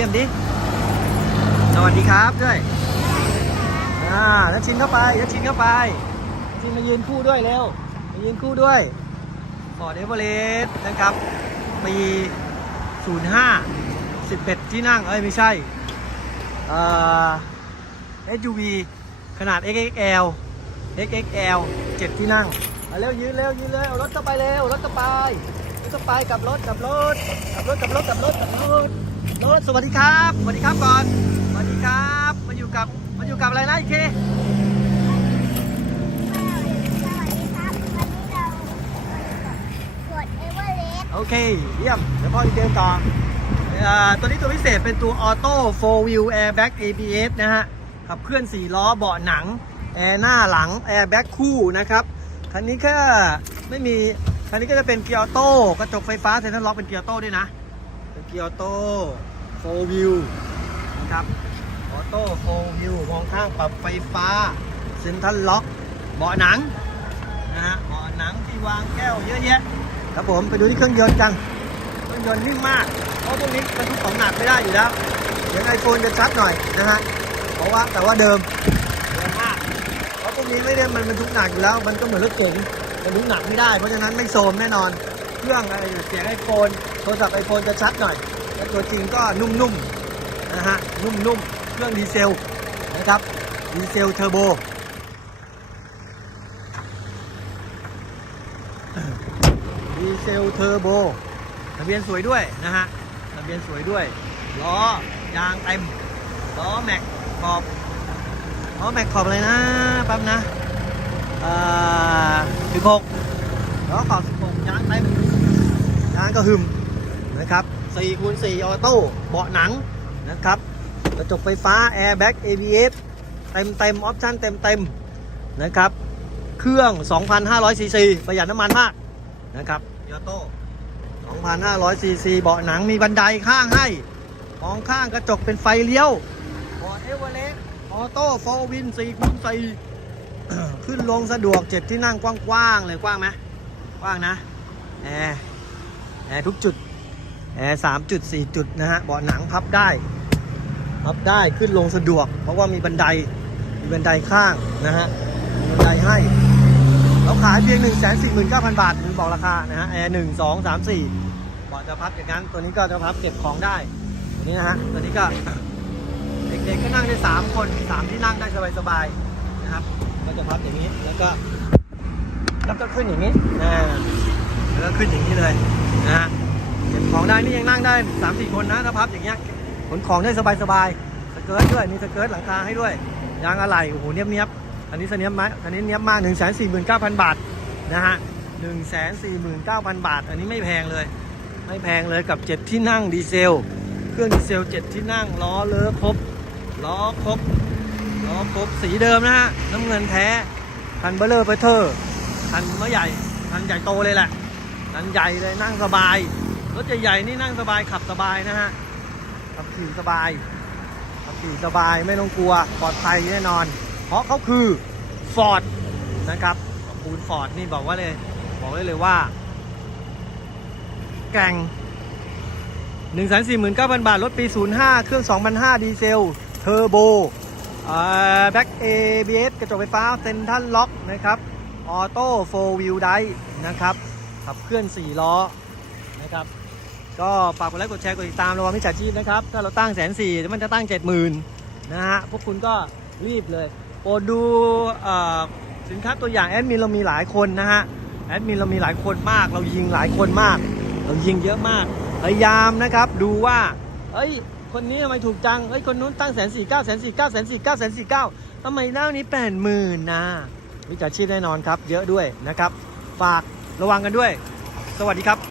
ยี่ยมดิ สวัสดีครับด้วย อ่านัชชินเข้าไปนัชชินเข้าไป ชินมายืนคู่ด้วยเร็ว มายืนคู่ด้วยฟอร์ดเอเวอเรสต์นะครับ ปี 05 11 ที่นั่ง เอ้ย ไม่ใช่ เอ่อ SUV ขนาด XXL XXL 7 ที่นั่งมาเร็วยืนเร็วยืนเร็วรถเข้าไปเร็วรถเข้าไปรถเข้าไปกับรถกับรถกับรถกับรถกับรถกับรถ รถสวัสดีครับสวัสดีครับก่อนสวัสดีครับมาอยู่กับมาอยู่กับอะไรนะอีกทีสวัสดีครับวันนี้เรากดเอเวอเรสต์โอเคเยี่ยมเดี๋ยวพ่อจะเดินต่อเอ่อตัวนี้ตัวพิเศษเป็นตัวออโต้4 Wheel Airbag ABS นะฮะขับเคลื่อน 4 ล้อเบาะหนังแอร์หน้าหลัง Airbag คู่นะครับคันนี้แค่ไม่มีคันนี้ก็จะเป็นเกียร์ออโต้กระจกไฟฟ้าเซ็นทรัลล็อกเป็นเกียร์ออโต้ด้วยนะเป็นเกียร์ออโต้ 4 Wheel นะครับออโต้4 Wheel มองข้างปรับไฟฟ้าเซ็นทรัลล็อกเบาะหนังนะฮะเบาะหนังที่วางแก้วเยอะแยะครับผมไปดูที่เครื่องยนต์กันเครื่องยนต์นิ่มมากเพราะพวกนี้บรรทุกของหนักไม่ได้อยู่แล้วเดี๋ยวไอโฟนจะชัดหน่อยนะฮะเพราะว่าแต่ว่าเดิมเดิมมากเพราะพวกนี้ไม่ได้มันบรรทุกหนักอยู่แล้ว มันก็เหมือนรถเก๋งบรรทุกหนักไม่ได้เพราะฉะนั้นไม่โซมแน่นอน เครื่องไอเสียงไอโฟนโทรศัพท์ไอโฟนจะชัดหน่อย แต่ตัวจริงก็นุ่มๆนะฮะนุ่มๆเครื่องดีเซลนะครับดีเซลเทอร์โบดีเซลเทอร์โบทะเบียนสวยด้วยนะฮะทะเบียนสวยด้วยล้อยางเต็มล้อแม็กขอบล้อแม็กขอบอะไรนะแป๊บนะสิบหกล้อขอบสิบหกยางเต็มยางก็หึมนะครับ 4คูณ4ออโต้เบาะหนังนะครับกระจกไฟฟ้าแอร์แบ็ก ABS เต็มเต็มออปชั่นเต็มเต็มนะครับ เครื่อง 2,500ซีซีประหยัดน้ำมันมากนะครับยอโต้2,500ซีซีเบาะหนังมีบันไดข้างให้มองข้างกระจกเป็นไฟเลี้ยวบอดเอเวอเรสต์ออโต้โฟวิน4คูณ4ขึ้นลงสะดวกเจ็ดที่นั่งกว้างๆเลยกว้างไหมกว้างนะแอร์แอร์ทุกจุด แอร์สามจุดสี่จุดนะฮะเบาะหนังพับได้ พับได้ขึ้นลงสะดวก เพราะว่ามีบันไดมีบันไดข้างนะฮะบันไดให้เราขายเพียง1 4 9 0 0 0 บาทลืมบอกราคานะฮะแอร์หนึ่งสองสามสี่เบาะจะพับอย่างนั้นตัวนี้ก็จะพับเก็บของได้ตัวนี้นะฮะตัวนี้ก็เด็กๆก็นั่งได้ 3 คนสามที่นั่งได้สบายๆนะครับ ก็จะพับอย่างนี้แล้วก็แล้วก็ขึ้นอย่างนี้นะแล้วก็ขึ้นอย่างนี้เลยนะฮะ เก็บของได้นี่ยังนั่งได้3ามสี่คนนะถ้าพับอย่างเงี้ยขนของได้สบายๆสเกิร์ตด้วยมีสเกิร์ตหลังคาให้ด้วยยางอะไหล่โอ้โหเนียบๆอันนี้เสนียบไหมอันนี้เนียบมาก1 4 9 0 0 0บาทนะฮะ1 4 9 0 0 0บาท อันนี้ไม่แพงเลย ไม่แพงเลยกับ7ที่นั่งดีเซล เครื่องดีเซล7ที่นั่งล้อเลอะครบล้อครบล้อครบสีเดิมนะฮะน้ำเงินแท้คันเบลเลอร์เบเทอร์คันเมื่อใหญ่คันใหญ่โตเลยแหละคันใหญ่เลยนั่งสบาย รถใหญ่ๆนี่นั่งสบายขับสบายนะฮะ ขับขี่สบาย ขับขี่สบายไม่ต้องกลัวปลอดภัยแน่นอน เพราะเขาคือฟอร์ดนะครับปูนฟอร์ดนี่บอกว่าเลย บอกได้เลยว่า แก่ง1 4 9 0 0 0 บาท รถปี 05 เครื่อง 2005 ดีเซล เทอร์โบแบ็กเอบีเอสกระจกไฟฟ้าเซนทันล็อกนะครับ ออโต้โฟวิลไดนะครับ ขับเคลื่อน 4 ล้อนะครับ ก็ฝากกดไลค์กดแชร์กดติดตามระวังมิจฉาชีพนะครับ ถ้าเราตั้งแสนสี่มันจะตั้งเจ็ดหมื่นนะฮะ พวกคุณก็รีบเลยโปรดดูสินค้าตัวอย่างแอดมินเรามีหลายคนนะฮะ แอดมินเรามีหลายคนมาก เรายิงหลายคนมาก เรายิงเยอะมาก พยายามนะครับดูว่า เอ้ย คนนี้ทำไมถูกจัง เอ้ย คนนู้นตั้งแสนสี่เก้าแสนสี่เก้าแสนสี่เก้าแสนสี่เก้าทำไมเล่านี้แปดหมื่นนะมิจฉาชีพแน่นอนครับ เยอะด้วยนะครับ ฝากระวังกันด้วย สวัสดีครับ